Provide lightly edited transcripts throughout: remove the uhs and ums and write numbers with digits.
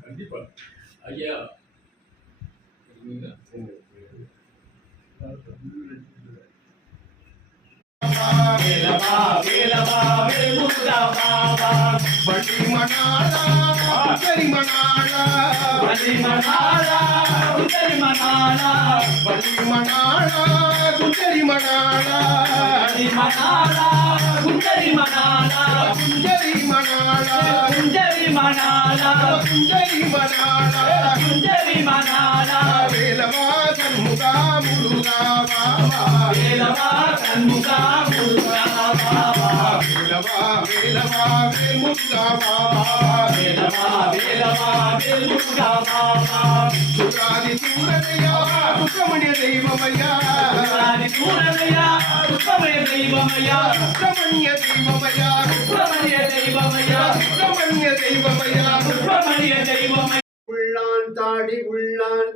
கண்டிப்பா ஐயா உள்ளான் தாடி உள்ளான்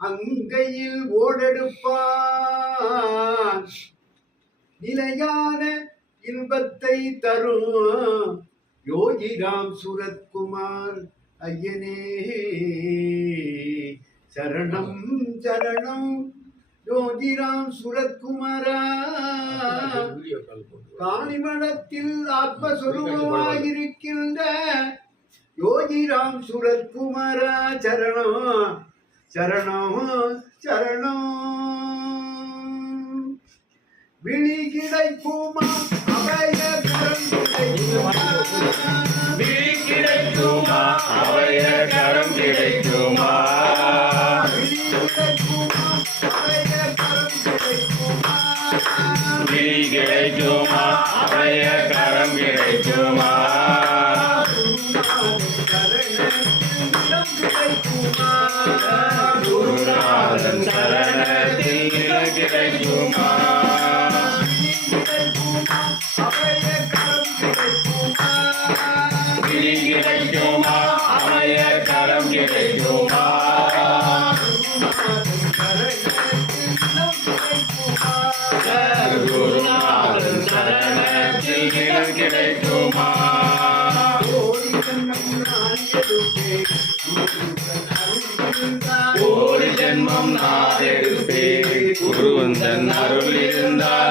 அங்கையில் ஓடெடுப்பான் நிலையான இன்பத்தை தரும் யோகிராம் சுரத்குமார் ஐயனே சரணம் சரணம் யோகிராம் சுரத்குமாரா காணிமடத்தில் ஆத்மஸ்வரூபமாயிருக்கின்ற யோகிராம் சுரத்குமாரா சரணம் சரணம் சரணம் விழி கிடைக்குமா அபய கரம் கிடைக்குமா விழி கிடைக்குமா அபய கரம் கிடைக்குமா விழி கிடைக்குமா அபய கரம் கிடைக்குமா விழி கிடைக்குமா அபய கரம் கிடைக்குமா குருநாதன் சரணத்தில் கிடைக்குமா கிடைக்குமா அபய கரம் கிடைக்குமா குருநாதன் சரணத்தில் கிடைக்குமா ஒரு ஜென்மம் நான் எடுப்பேன் குருவந்தன் அருள் இருந்தால்